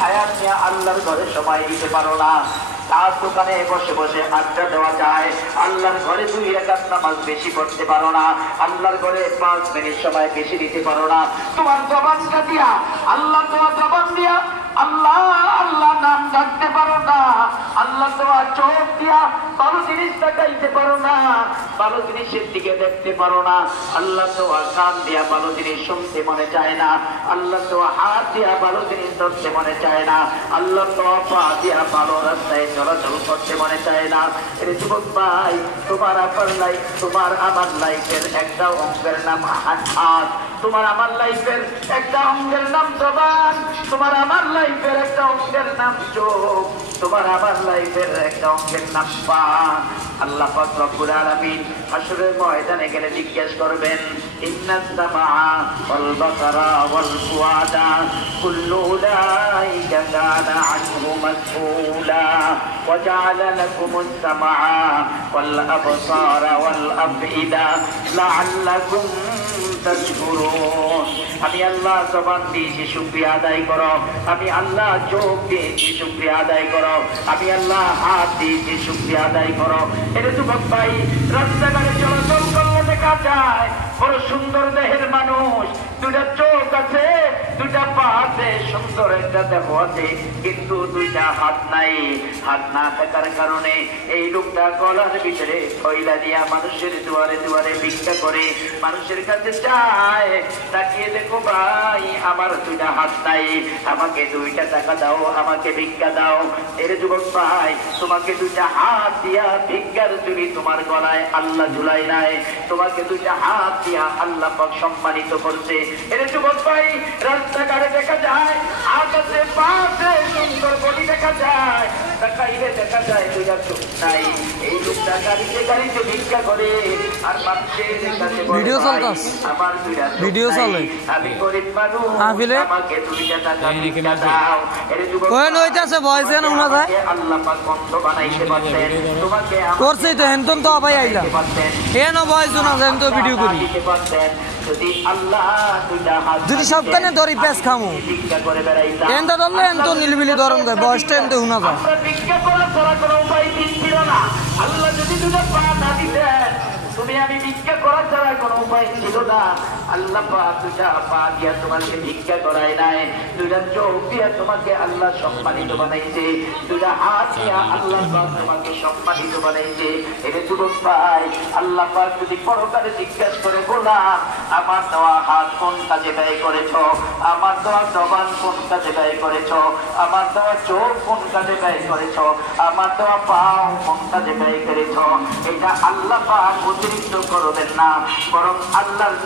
হায়াত নিয়ে আল্লাহর ঘরে সময় দিতে পারো না। তার দোকানে বসে বসে আড্ডা দেওয়া যায়, আল্লাহর ঘরে 2 রাকাত নামাজ বেশি পড়তে পারো না, আল্লাহর ঘরে 5 মিনিট সময় বেশি দিতে পারো না। তোমার জবানটা দিয়া আল্লাহ, তোমার জবান দিয়া আল্লাহ আল্লাহ নাম ডাকতে পারো না, আল্লাহ তোমার চোখ দিয়া ভালো জিনিস দেখাইতে পারো না, ভালো জিনিসের দিকে দেখতে পারো না, আল্লাহ তোমার কান দিয়া ভালো জিনিস শুনতে মনে চায় না, আল্লাহ তোমার হাত দিয়া ভালো জিনিস ধরতে মনে চায় না, আল্লাহ তোমার পা দিয়া ভালো রাস্তায় চলাচল করতে মনে চায় না। এর যুবক ভাই, তোমার আপনার লাইফ, তোমার আমার লাইফের একটা অঙ্গের নাম হাত, তোমার আমার লাইফের একটা অঙ্গের নাম জবান, তোমার আমার লাইফের একটা অঙ্গের নাম চোখ, তোমার আমার লাইফের একটা অঙ্গের নাম পা। আল্লাহ পাক রব্বুল আলামিন হাশরের ময়দানে গেলে জিজ্ঞেস করবেন, ইন্নাস সামআ ওয়াল বাসারা ওয়াল ফুআদা কুল্লু উলাইকা কানা আনহু মাসউলা ওয়া জাআলা লাকুমুস সামআ ওয়াল আবসারা ওয়াল আফইদা লাআল্লাকুম তাশকুরুন। আমি আল্লাহ জবান দিয়েছি শুকরিয়া আদায় করো, আমি আল্লাহ চোখ দিয়েছি শুকরিয়া আদায় করো, আমি আল্লাহ হাত দিয়েছি শুকরিয়া আদায় করো। এটা যুবক ভাই, রাস্তাঘাটে চলাচল করলে দেখা যায় বড় সুন্দর দেহের মানুষ, 2টা চোখ আছে, 2টা পা আছে, সুন্দর একটা দেহ আছে, কিন্তু 2টা হাত নাই। হাত না থাকার কারণে এই লোকটা গলার ভিতরে কয়লা দিয়া মানুষের দুয়ারে দুয়ারে ভিক্ষা করে, মানুষের কাছে চায়, তাকিয়ে দেখো ভাই আমার 2টা হাত নাই, আমাকে 2টা টাকা দাও, আমাকে ভিক্ষা দাও। এর যুবক ভাই, তোমাকে 2টা হাত দিয়া ভিক্ষার জুড়ি তোমার গলায় আল্লাহ ঝুলাই নাই, তোমাকে 2টা হাত দিয়া আল্লাহ পাক সম্মানিত করছে। এর যুবক ভাই, রাস্তাঘাটে দেখা যায় আকাশে পাশে সুন্দর বডি দেখা যায়, তাকাইলে দেখা যায় 2টা চোখ নাই। এই লোকটা গাড়িতে গাড়িতে ভিক্ষা করে আর মানুষের সাথে ভিডিও চলতাস, আমার 2টা ভিডিও চলে, আমি গরিব মানুষ, আফিলে আমাকে 2টা টাকা ভিক্ষা দাও। এর যুবক কোন হইতাছে ভয়েস এন উনা যায়, আল্লাহ পাক বন্ধ বানাইতে পারতেন, তোমাকে করছেই তো হেনতন তো আবাই আইলা এন ভয়েস উনা যায় তো ভিডিও করি। যদি আল্লাহ 2টা হাত যদি সপ্তাহে ধরি পেস খামু ভিক্ষা করে বেড়াইতাম, এনটা ধরলে এন তো নিলবিলি ধরন যায়, ভয়েসটা এন তো উনা যায়। আমরা ভিক্ষা করা ছাড়া কোনো উপায় ছিল না। আল্লাহ যদি 2টা পা না দিতেন, তুমি আমি ভিক্ষা করা ছাড়া কোনো উপায় ছিল না। আল্লাহ পাক 2টা পা দিয়া তোমাকে ভিক্ষা করায় নাই, 2টা চোখ দিয়া তোমাকে আল্লাহ সম্মানিত বানাইছে, 2টা হাত দিয়া আল্লাহ পাক তোমাকে সম্মানিত বানাইছে। এটা যুবক ভাই, আল্লাহ পাক যদি পরকালে জিজ্ঞাসা করে, গোলাম আমার দেওয়া হাত কোন কাজে ব্যয় করেছ, আমার দেওয়া জবান কোন কাজে ব্যয় করেছ, আমার দেওয়া চোখ কোন কাজে ব্যয় করেছ, আমার দেওয়া পাও কোন কাজে ব্যয় করেছ, এটা আল্লাহ পাক অতিরিক্ত করবেন না, বরং আল্লাহর